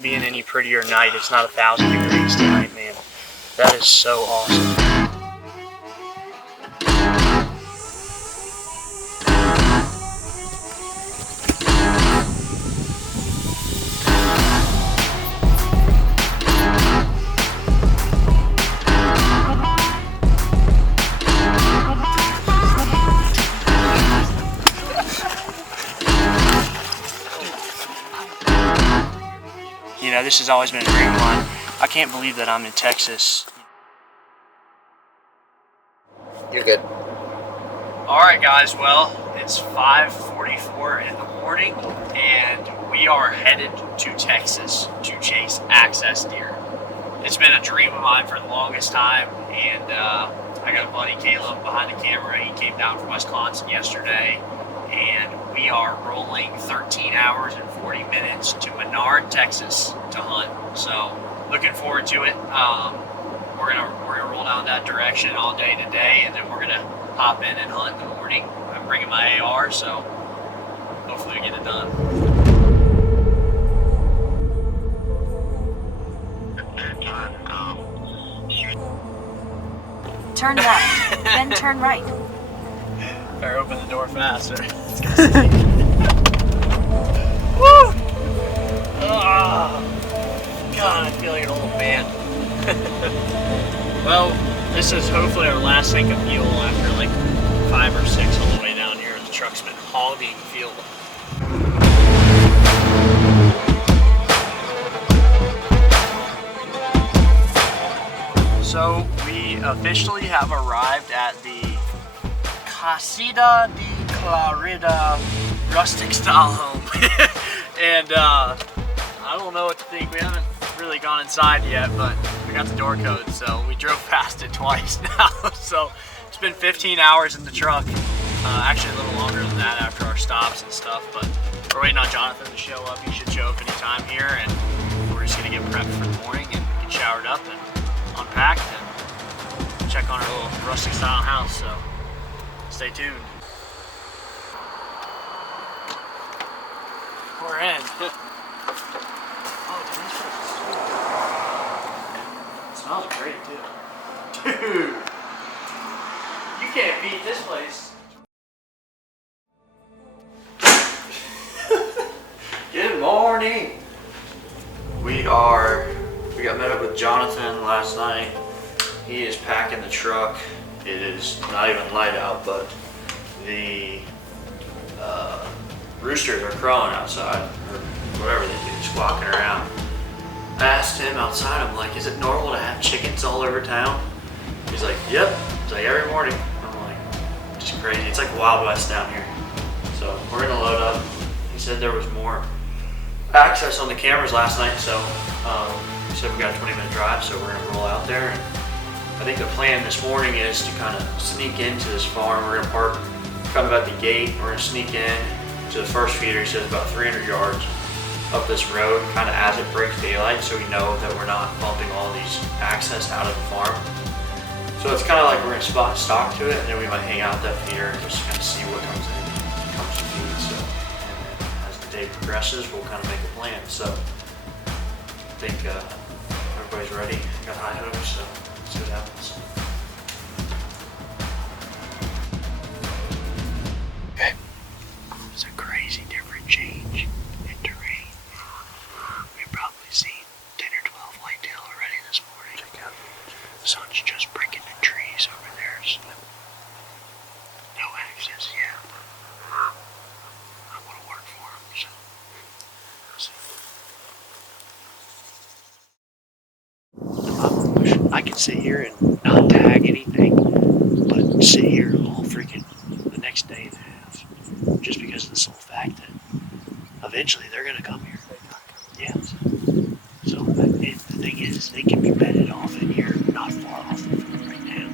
Being any prettier night, it's not 1,000 degrees tonight, man. That is so awesome. You know, this has always been a dream of mine. I can't believe that I'm in Texas. You're good. Alright guys, well, it's 5:44 in the morning and we are headed to Texas to chase access deer. It's been a dream of mine for the longest time, and I got a buddy, Caleb, behind the camera. He came down from Wisconsin yesterday, and we are rolling 13 hours and 40 minutes to Menard, Texas to hunt. So looking forward to it. We're gonna roll down that direction all day today, and then we're gonna hop in and hunt in the morning. I'm bringing my AR, so hopefully we get it done. Turn left, then turn right. Better open the door faster. Woo! Oh, God, I feel like an old man. Well, this is hopefully our last tank of fuel after like 5 or 6 on the way down here. The truck's been hogging fuel. So we officially have arrived at the Casita de Clarida rustic style home. And I don't know what to think. We haven't really gone inside yet, but we got the door code, so we drove past it twice now. So it's been 15 hours in the truck. Actually a little longer than that after our stops and stuff, but we're waiting on Jonathan to show up. He should show up anytime here, and we're just gonna get prepped for the morning and get showered up and unpacked and check on our little rustic style house, so stay tuned. We're in. Oh, dude, this place is sweet. It smells great too. Dude, you can't beat this place. Good morning. We got met up with Jonathan last night. He is packing the truck. It is not even light out, but the roosters are crowing outside, or whatever they do, squawking around. I asked him outside, I'm like, is it normal to have chickens all over town? He's like, yep. It's like every morning. I'm like, just crazy. It's like Wild West down here. So we're gonna load up. He said there was more access on the cameras last night, so he said we got a 20-minute drive, so we're gonna roll out there. And I think the plan this morning is to kind of sneak into this farm. We're gonna park kind of at the gate. We're gonna sneak in to the first feeder. He says about 300 yards up this road, kind of as it breaks daylight, so we know that we're not bumping all these access out of the farm. So it's kind of like we're gonna spot and stock to it, and then we might hang out that feeder and just kind of see what comes in, comes to feed. So, and then as the day progresses, we'll kind of make a plan. So I think everybody's ready. Got high hopes, so let's see what happens. Okay. It's a crazy different change in terrain. We've probably seen 10 or 12 whitetail already this morning. Check out. The sun's just breaking the trees over there, so no access yet. I want to work for them, so we'll see. I could sit here and not tag anything, but sit here all freaking the next day and a half, just because of the sole fact that eventually they're gonna come here. Yeah. So the thing is, they can be bedded off in here, not far off from it right now.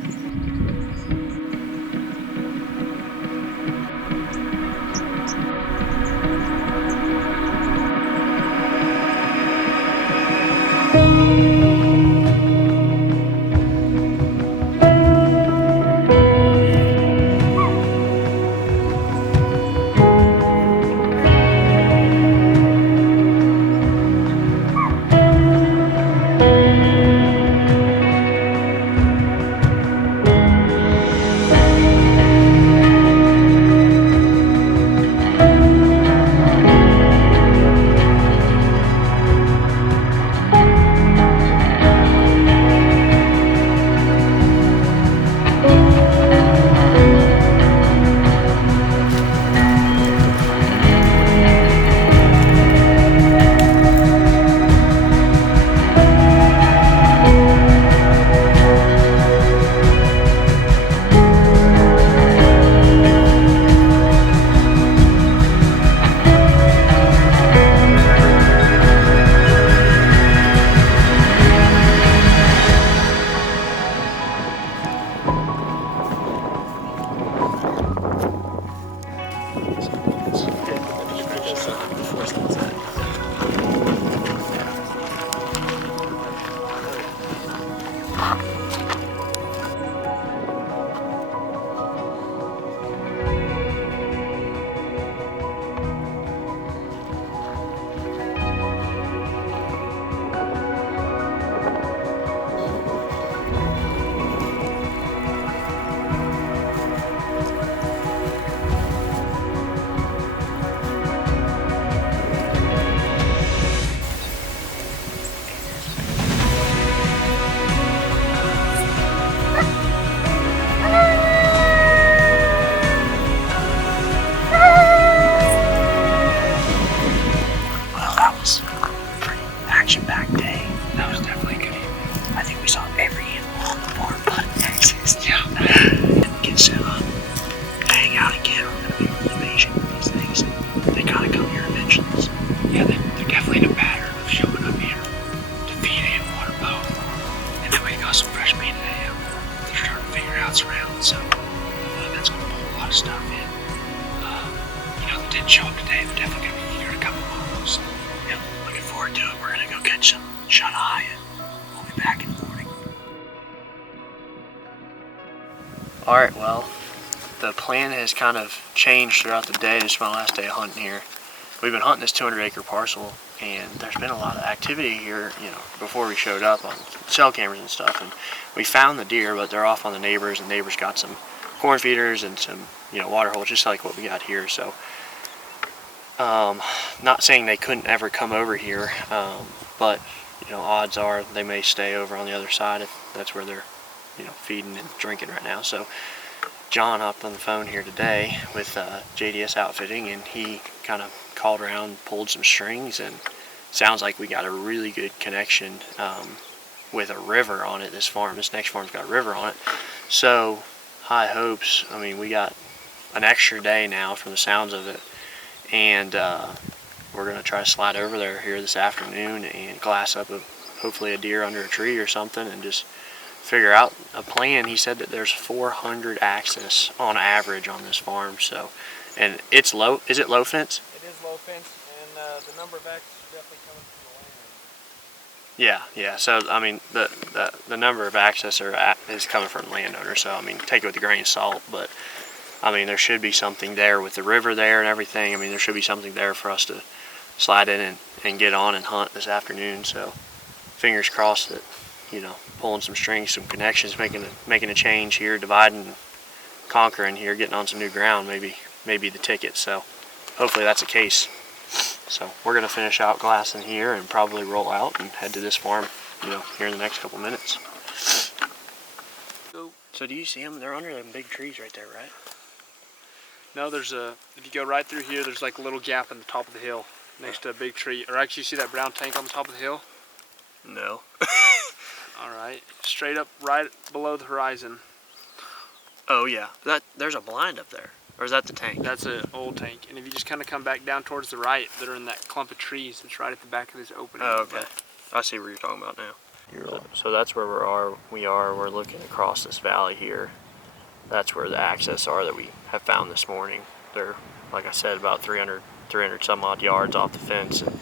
action-packed day. That was definitely a good evening. I think we saw every animal on the farm but Texas. Yeah. Get set up, hang out again. We're gonna be really patient with these things. They gotta come here eventually. So, yeah, they're definitely in a pattern of showing up here to feed and water both. And then we got some fresh meat and ham. They're starting to figure out surrounds, so that's gonna pull a lot of stuff in. They didn't show up today. They're definitely gonna be here in a couple of hours. So, yeah, looking forward to it. We're gonna go catch some shut-eye and we'll be back in the morning. Alright, well, the plan has kind of changed throughout the day. This is my last day of hunting here. We've been hunting this 200-acre parcel, and there's been a lot of activity here, before we showed up on cell cameras and stuff. And we found the deer, but they're off on the neighbors, and neighbors got some corn feeders and some, water holes, just like what we got here. So, not saying they couldn't ever come over here, but, odds are they may stay over on the other side if that's where they're feeding and drinking right now. So John hopped on the phone here today with JDS Outfitting, and he kind of called around, pulled some strings, and sounds like we got a really good connection with a river on it. This next farm's got a river on it, so high hopes. I mean, we got an extra day now from the sounds of it, and we're gonna try to slide over there here this afternoon and glass up hopefully a deer under a tree or something, and just figure out a plan. He said that there's 400 access on average on this farm, so, and it's low. Is it low fence? It is low fence, and the number of access is definitely coming from the landowner. Yeah. So I mean, the number of access is coming from landowners. So I mean, take it with a grain of salt, but I mean, there should be something there with the river there and everything. I mean, there should be something there for us to slide in and get on and hunt this afternoon. So fingers crossed that, pulling some strings, some connections, making a change here, dividing, conquering here, getting on some new ground, maybe the ticket. So hopefully that's the case. So we're gonna finish out glassing here and probably roll out and head to this farm, here in the next couple minutes. So do you see them? They're under them big trees right there, right? No, if you go right through here, there's like a little gap in the top of the hill next to a big tree. Or actually, you see that brown tank on the top of the hill? No. Alright, straight up right below the horizon. Oh yeah, there's a blind up there. Or is that the tank? That's an old tank. And if you just kind of come back down towards the right, they're in that clump of trees that's right at the back of this opening. Oh, okay. I see what you're talking about now. So that's where we're looking across this valley here. That's where the access are that we have found this morning. They're, like I said, about 300 some odd yards off the fence. And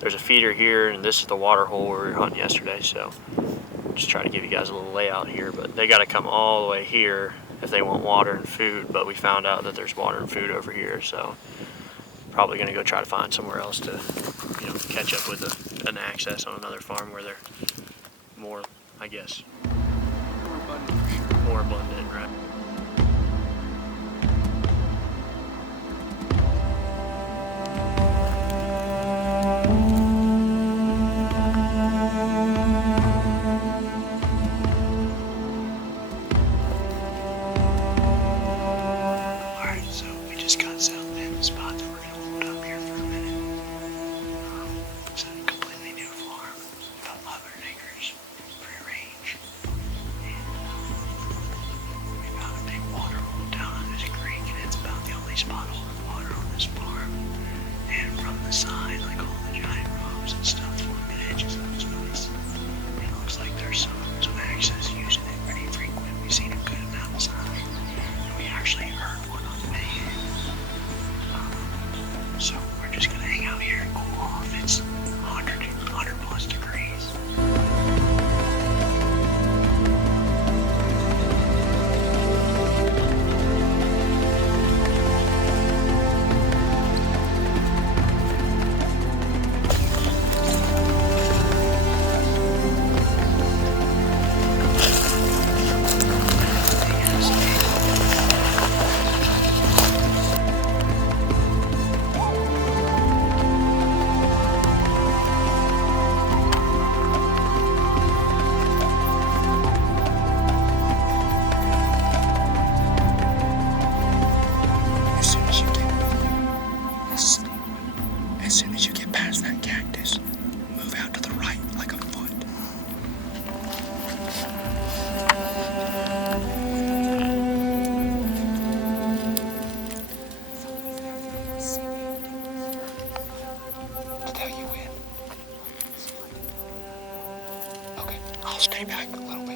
there's a feeder here, and this is the water hole where we were hunting yesterday. So just try to give you guys a little layout here, but they got to come all the way here if they want water and food. But we found out that there's water and food over here, so probably going to go try to find somewhere else to, catch up with an access on another farm where they're more, I guess, More abundant for sure. more abundant, right? Free range, and we found a I'll stay back a little bit.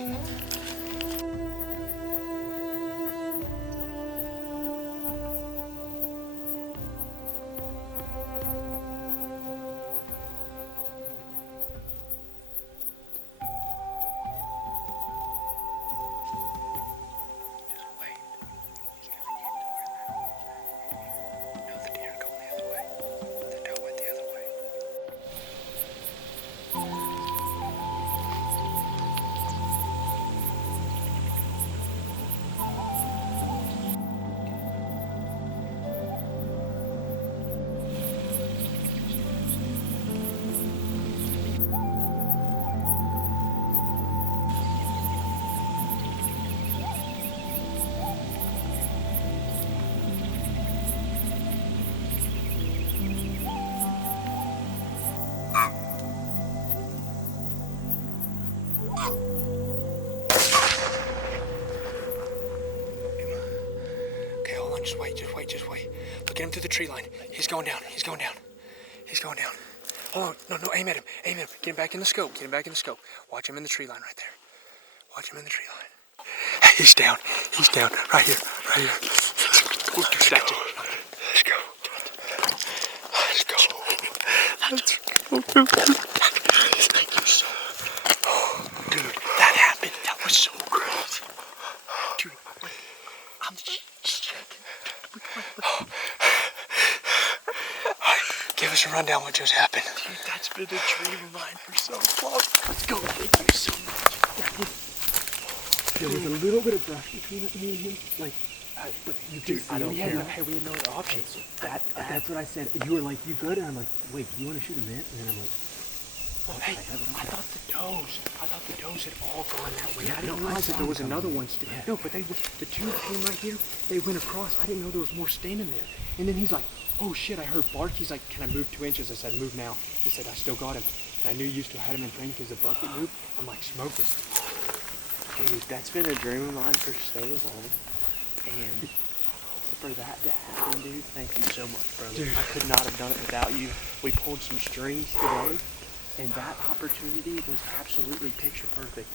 Just wait. Look at him through the tree line. He's going down. Hold on. No, aim at him. Get him back in the scope. Watch him in the tree line right there. He's down. Right here. Let's go. Thank you so much. Dude, that happened. That was so crazy. Dude, I'm shaking. Give us a rundown what just happened. Dude, that's been a dream of mine for so long. Let's go. Thank you so much. There was a little bit of brush between me and him. Like, but you dude, I don't care. We had no other options. That's what I said. You were like, you good? And I'm like, wait, you want to shoot a man? And then I'm like, oh, hey, I thought the does had all gone that way. Yeah, I didn't realize that there was another one still. Yeah. No, but the two that came right here, they went across. I didn't know there was more standing there. And then he's like, oh shit, I heard bark. He's like, can I move 2 inches? I said, move now. He said, I still got him. And I knew you still had him in frame because the bucket moved. I'm like, smoking. Dude, that's been a dream of mine for so long. And for that to happen, dude, thank you so much, brother. Dude. I could not have done it without you. We pulled some strings today, and that opportunity was absolutely picture perfect.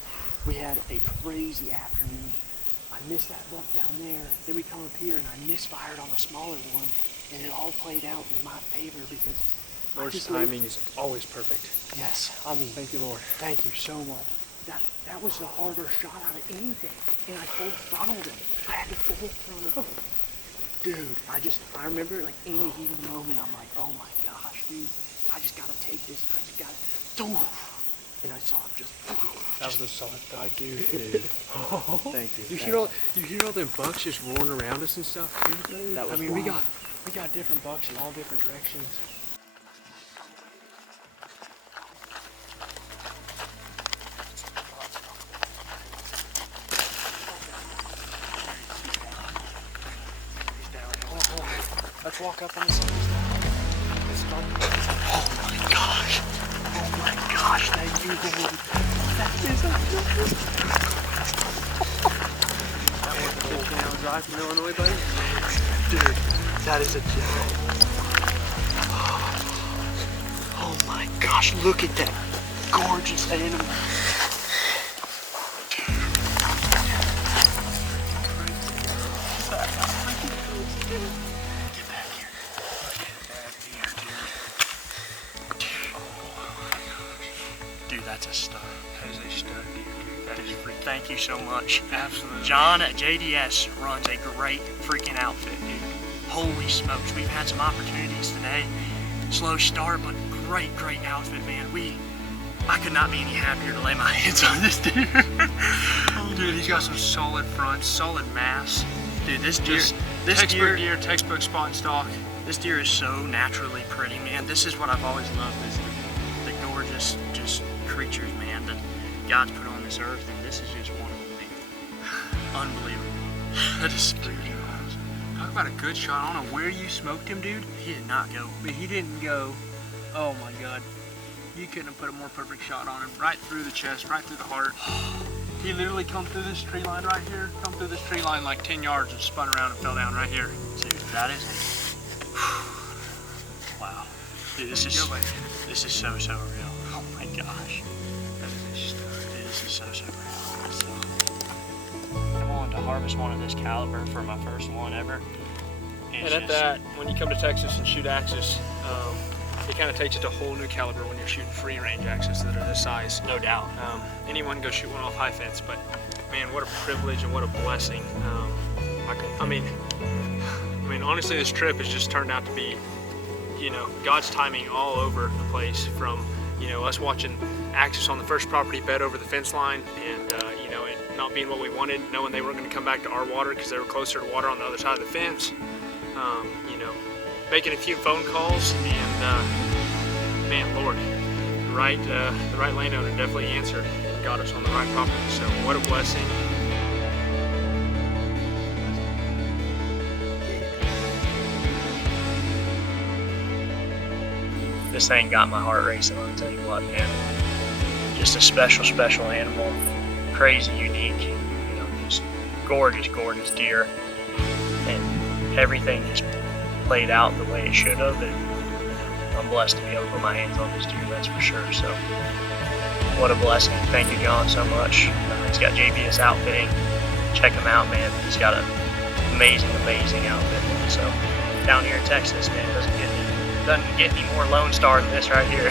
We had a crazy afternoon. I missed that buck down there. Then we come up here, and I misfired on a smaller one, and it all played out in my favor because Lord's timing is always perfect. Yes, I mean, thank you, Lord. Thank you so much. That was the harder shot out of anything, and I full throttled him. I had to full throttle him. Dude, I remember like in the heat of the moment, I'm like, oh my gosh, dude, I just gotta take this. And I saw him just. That was a solid thud, dude. Thank you. You hear all them bucks just roaring around us and stuff, dude? That was we got different bucks in all different directions. Let's walk up on the side. It's fun. Oh my gosh, thank you, Lord. That is amazing. That was a whole down drive from Illinois, buddy? Dude, that is a joke. Oh my gosh, look at that gorgeous animal. That's a stud. That is a stud, dude. That is freaking. Thank you so much. Absolutely. John at JDS runs a great freaking outfit, dude. Holy smokes, we've had some opportunities today. Slow start, but great outfit, man. I could not be any happier to lay my hands on this dude. Dude, he's got some solid fronts, solid mass. Dude, this textbook deer, textbook spot and stock. This deer is so naturally pretty, man. This is what I've always loved, is the gorgeous, just creatures, man, that God's put on this earth, and this is just one of them, dude. Unbelievable. That is freaking awesome. Talk about a good shot. I don't know where you smoked him, dude. He did not go. But he didn't go. Oh my God. You couldn't have put a more perfect shot on him. Right through the chest, right through the heart. He literally come through this tree line right here, come through this tree line like 10 yards and spun around and fell down right here. Dude, that is wow. Dude, this is so real. Oh my gosh. That is a stud. This is harvest one of this caliber for my first one ever. And at that, when you come to Texas and shoot axis, it kind of takes it to a whole new caliber when you're shooting free range axis that are this size. No doubt. Anyone can go shoot one off high fence, but man, what a privilege and what a blessing. I mean, honestly, this trip has just turned out to be, you know, God's timing all over the place. From, you know, us watching axis on the first property bed over the fence line, and you know, it not being what we wanted, knowing they weren't going to come back to our water because they were closer to water on the other side of the fence. You know, making a few phone calls, and man, Lord, the right landowner definitely answered and got us on the right property. So what a blessing. This thing got my heart racing, I'll tell you what, man. Just a special, special animal. Crazy unique, you know, just gorgeous, gorgeous deer. And everything just played out the way it should have. And I'm blessed to be able to put my hands on this deer, that's for sure. So, what a blessing. Thank you, John, so much. He's got JDS Outfitting. Check him out, man. He's got an amazing, amazing outfit. So, down here in Texas, man, doesn't get any more Lone Star than this right here.